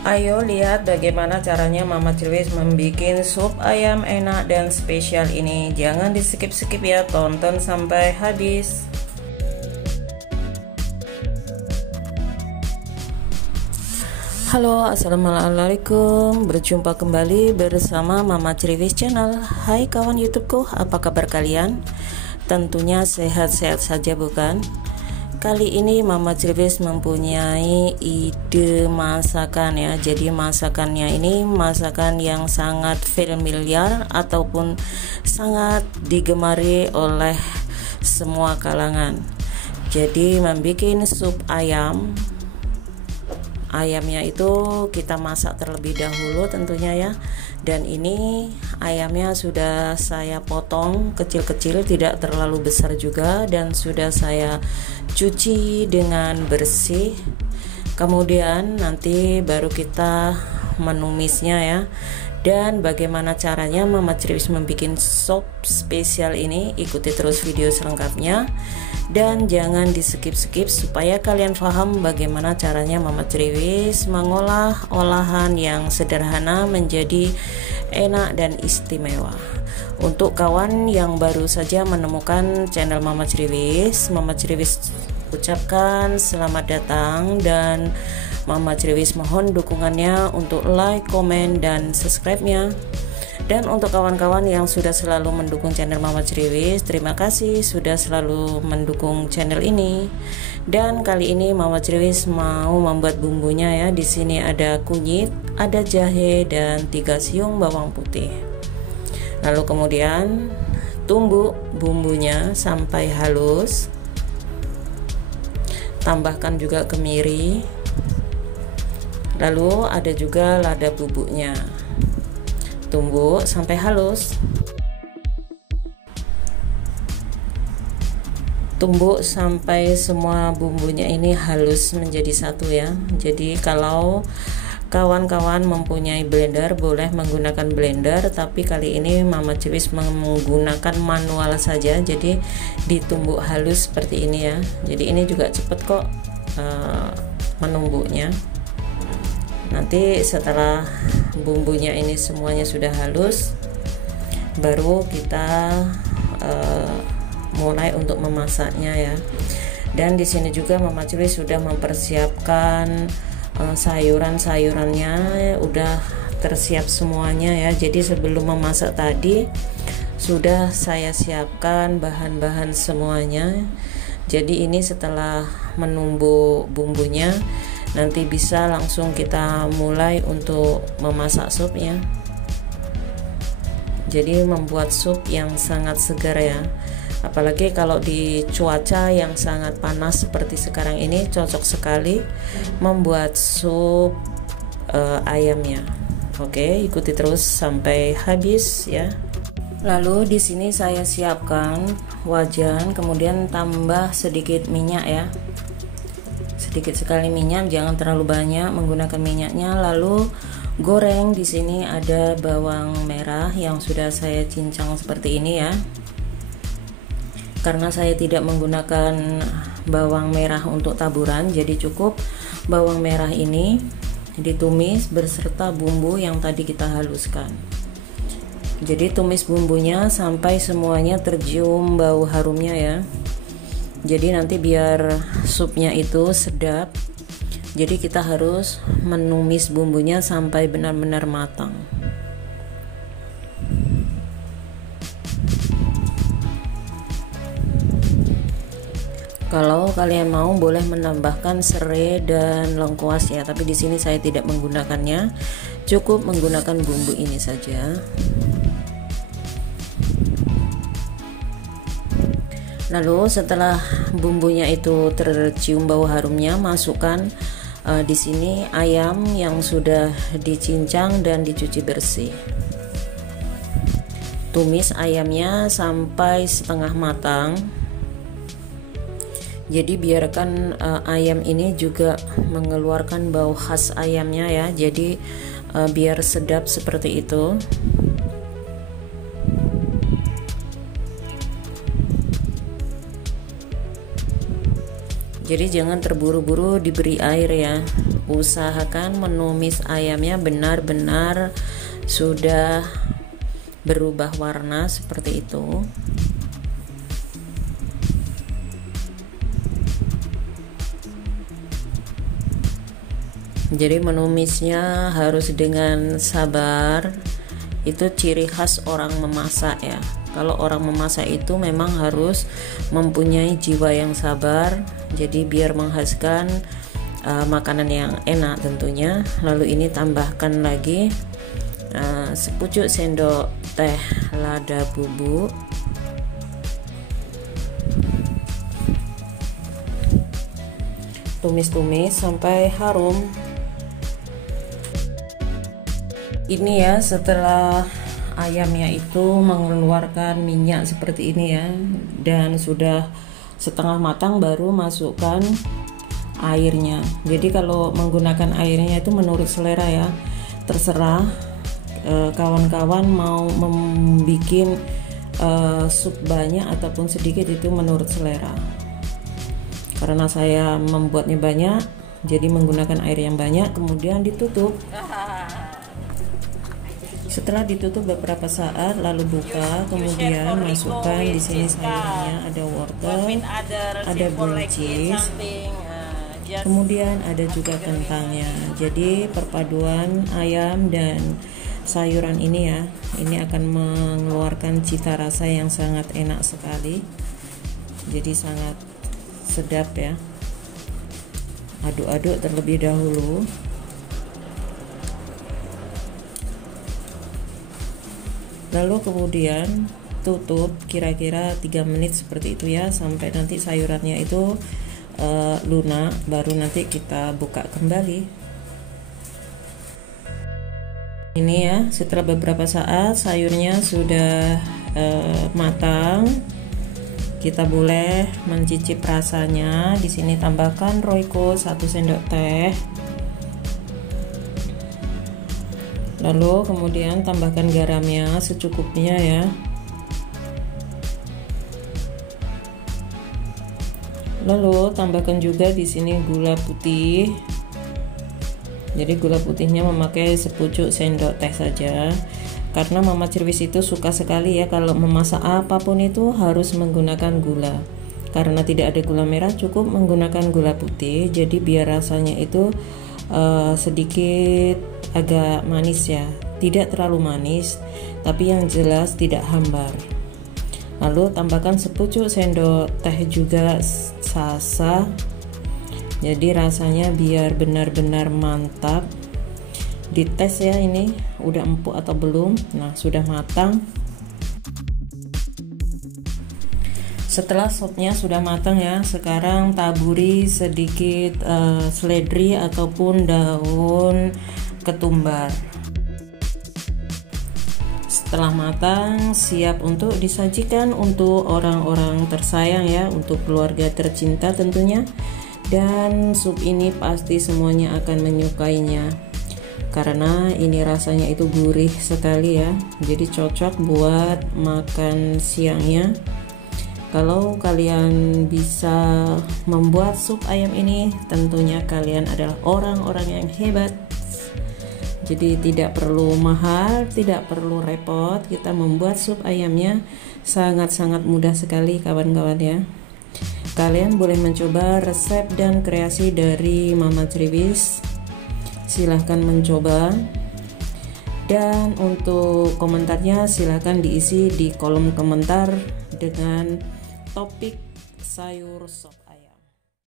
Ayo lihat bagaimana caranya Mama Cirwis membuat sup ayam enak dan spesial ini. Jangan di skip-skip ya, tonton sampai habis. Halo, assalamualaikum. Berjumpa kembali bersama Mama Cirwis channel. Hai kawan YouTubeku, apa kabar kalian? Tentunya sehat-sehat saja bukan? Kali ini Mama Cirwis mempunyai ide masakan ya. Jadi masakannya ini masakan yang sangat familiar ataupun sangat digemari oleh semua kalangan. Jadi membuat sup ayam. Ayamnya itu kita masak terlebih dahulu tentunya ya. Dan ini ayamnya sudah saya potong kecil-kecil, tidak terlalu besar juga, dan sudah saya cuci dengan bersih. Kemudian nanti baru kita menumisnya ya. Dan bagaimana caranya Mama Cirwis membuat sop spesial ini, ikuti terus video selengkapnya dan jangan di skip-skip supaya kalian paham bagaimana caranya Mama Cirwis mengolah olahan yang sederhana menjadi enak dan istimewa. Untuk kawan yang baru saja menemukan channel Mama Cirwis ucapkan selamat datang, dan Mama Cirwis mohon dukungannya untuk like, komen, dan subscribe-nya. Dan untuk kawan-kawan yang sudah selalu mendukung channel Mama Cirwis, terima kasih sudah selalu mendukung channel ini. Dan kali ini Mama Cirwis mau membuat bumbunya ya. Di sini ada kunyit, ada jahe, dan 3 siung bawang putih. Lalu kemudian tumbuk bumbunya sampai halus. Tambahkan juga kemiri. Lalu ada juga lada bubuknya. Tumbuk sampai halus. Tumbuk sampai semua bumbunya ini halus menjadi satu ya. Jadi kalau kawan-kawan mempunyai blender boleh menggunakan blender, tapi kali ini Mama Cirwis menggunakan manual saja. Jadi ditumbuk halus seperti ini ya. Jadi ini juga cepet kok menumbuknya. Nanti setelah bumbunya ini semuanya sudah halus, baru kita mulai untuk memasaknya ya. Dan di sini juga Mama Cirwis sudah mempersiapkan sayuran-sayurannya, udah tersiap semuanya ya. Jadi sebelum memasak tadi sudah saya siapkan bahan-bahan semuanya. Jadi ini setelah menumbuk bumbunya, nanti bisa langsung kita mulai untuk memasak supnya. Jadi membuat sup yang sangat segar ya. Apalagi kalau di cuaca yang sangat panas seperti sekarang ini, cocok sekali membuat sup ayamnya. Oke, ikuti terus sampai habis ya. Lalu di sini saya siapkan wajan, kemudian tambah sedikit minyak ya. Sedikit sekali minyak, jangan terlalu banyak menggunakan minyaknya. Lalu goreng. Di sini ada bawang merah yang sudah saya cincang seperti ini ya. Karena saya tidak menggunakan bawang merah untuk taburan, jadi cukup bawang merah ini ditumis berserta bumbu yang tadi kita haluskan. Jadi tumis bumbunya sampai semuanya tercium bau harumnya ya. Jadi nanti biar supnya itu sedap, jadi kita harus menumis bumbunya sampai benar-benar matang. Kalau kalian mau boleh menambahkan serai dan lengkuas ya, tapi di sini saya tidak menggunakannya. Cukup menggunakan bumbu ini saja. Lalu setelah bumbunya itu tercium bau harumnya, masukkan di sini ayam yang sudah dicincang dan dicuci bersih. Tumis ayamnya sampai setengah matang. Jadi biarkan ayam ini juga mengeluarkan bau khas ayamnya ya. Jadi biar sedap seperti itu. Jadi jangan terburu-buru diberi air ya. usahakan menumis ayamnya benar-benar sudah berubah warna seperti itu. Jadi menumisnya harus dengan sabar. Itu ciri khas orang memasak ya. Kalau orang memasak itu memang harus mempunyai jiwa yang sabar. Jadi biar menghasilkan makanan yang enak tentunya. Lalu ini tambahkan lagi sepucuk sendok teh lada bubuk. Tumis-tumis sampai harum. Ini ya, setelah ayamnya itu mengeluarkan minyak seperti ini ya, dan sudah setengah matang, baru masukkan airnya. Jadi kalau menggunakan airnya itu menurut selera ya, terserah kawan-kawan mau membuat sup banyak ataupun sedikit, itu menurut selera. Karena saya membuatnya banyak, jadi menggunakan air yang banyak, kemudian ditutup. Setelah ditutup beberapa saat, lalu buka, kemudian masukkan di sini sayurnya, ada wortel, ada buncis, kemudian ada juga kentangnya. Jadi perpaduan ayam dan sayuran ini ya, ini akan mengeluarkan cita rasa yang sangat enak sekali. Jadi sangat sedap ya. Aduk-aduk terlebih dahulu. Lalu kemudian tutup kira-kira 3 menit seperti itu ya, sampai nanti sayurannya itu lunak, baru nanti kita buka kembali. Ini ya, setelah beberapa saat sayurnya sudah matang, kita boleh mencicip rasanya. Di sini tambahkan Royco 1 sendok teh. Lalu kemudian tambahkan garamnya secukupnya ya. Lalu tambahkan juga di sini gula putih. Jadi gula putihnya memakai sepucuk sendok teh saja. Karena Mama Cirwis itu suka sekali ya kalau memasak apapun itu harus menggunakan gula. Karena tidak ada gula merah, cukup menggunakan gula putih. Jadi biar rasanya itu sedikit agak manis ya, tidak terlalu manis, tapi yang jelas tidak hambar. Lalu tambahkan sepucuk sendok teh juga sasa. Jadi rasanya biar benar-benar mantap. Dites ya, ini udah empuk atau belum. Nah, sudah matang. Setelah sopnya sudah matang ya, sekarang taburi sedikit seledri ataupun daun ketumbar. Setelah matang, siap untuk disajikan untuk orang-orang tersayang ya, untuk keluarga tercinta tentunya. Dan sup ini pasti semuanya akan menyukainya, karena ini rasanya itu gurih sekali ya. Jadi cocok buat makan siangnya. Kalau kalian bisa membuat sup ayam ini, tentunya kalian adalah orang-orang yang hebat. Jadi tidak perlu mahal, tidak perlu repot. Kita membuat sup ayamnya sangat-sangat mudah sekali kawan-kawan ya. Kalian boleh mencoba resep dan kreasi dari Mama Cirwis. Silahkan mencoba. Dan untuk komentarnya silahkan diisi di kolom komentar dengan topik sayur sop.